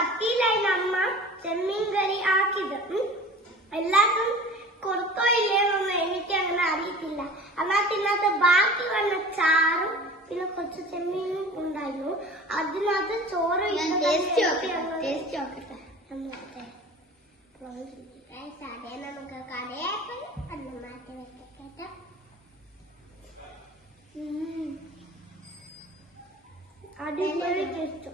ചട്ടിയിലായി നമ്മ ചെമ്മീൻ കറി ആക്കിയത് എല്ലാത്തും കൊടുത്തോ ഇല്ലയോന്നൊന്നും എനിക്ക് അങ്ങനെ അറിയത്തില്ല. എന്നാൽ തിന്നത്ത് ബാക്കി വന്ന ചാറും പിന്നെ കുറച്ച് ചെമ്മീനും ഉണ്ടായിരുന്നു. അതിനകത്ത് ചോറ് നമുക്ക് കടയാക്കും അന്ന് മാറ്റി വെച്ചേക്കേട്ടോ അടിപൊളി ടേസ്റ്റ്